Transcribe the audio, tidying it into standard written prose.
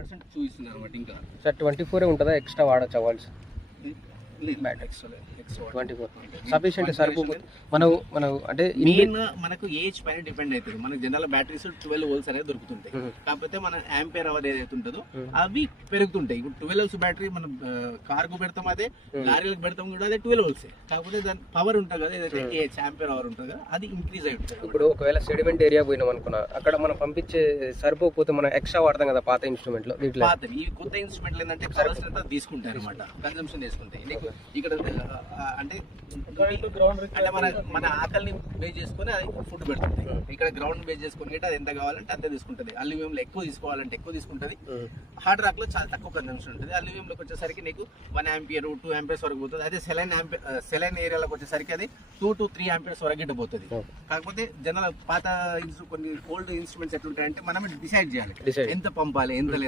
Percent చూపిస్తుంది అనమాట. ఇంకా సార్ 24 ఉంటుందా, ఎక్స్ట్రా వాడచ్చు అవ్వాలి ఎక్స్ట్రా 24 సఫిషియెంట్ సరిపోతుంది. మనం అంటే మెయిన్ మనకు ఏజ్ పైన డిపెండ్ అవుతుంది. మనకు జనరల్ బ్యాటరీస్ 12 వోల్ట్స్ అనేది దొరుకుతుంటాయి. కాకపోతే మన యాంపియర్ అవర్ ఏదైతే ఉంటుందో అవి పెరుగుతుంటాయి. ఇప్పుడు 12 వోల్ట్స్ బ్యాటరీ మనం కార్ కు పెడతాం, అదే లారీలకు పెడతాం కూడా అదే 12 వోల్ట్స్. కాకపోతే దాని పవర్ ఉంటుంది కదా, ఏదైతే ఏజ్ యాంపియర్ అవర్ ఉంటుంది కదా, అది ఇంక్రీజ్ అయి ఉంటుంది. ఇప్పుడు ఒకవేళ సెడిమెంట్ ఏరియా పోయినాం అనుకున్నా, అక్కడ మనం పంపించే సరిపోతే మనం ఎక్స్ట్రా వాడతాం కదా పాత ఇన్స్ట్రుమెంట్ లో. పాతవి ఈ కొత్త ఇన్స్ట్రుమెంట్లు ఏంటంటే కావాల్సినంత తీసుకుంటాయి అనమాట, కన్సంప్షన్ చేసుకుంటాయి. నీకు ఇక్కడ అంటే మన ఆకలిని బేస్ చేసుకుని అది ఫుడ్ పెడుతుంది. ఇక్కడ గ్రౌండ్ బేస్ చేసుకుని అది ఎంత కావాలంటే అంతే తీసుకుంటుంది. అల్యూమియంలో ఎక్కువ తీసుకోవాలంటే ఎక్కువ తీసుకుంటుంది. హార్డ్ రాక్ లో చాలా తక్కువ కన్సంప్షన్ ఉంటుంది. అల్యూమియంలోకి వచ్చేసరికి నీకు 1 ఆంపియర్ 2 ఆంపియర్స్ వరకు పోతుంది. అదే సెలైన్ ఏరియాలోకి వచ్చేసరికి అది 2 to 3 ఆంపియర్స్ వరకు గిట్టబోతుంది. కాకపోతే జనరల్ పాత కొన్ని ఓల్డ్ ఇన్స్ట్రుమెంట్స్ ఎట్లుంటాయంటే మనమే డిసైడ్ చేయాలి ఎంత పంపాలి ఎంత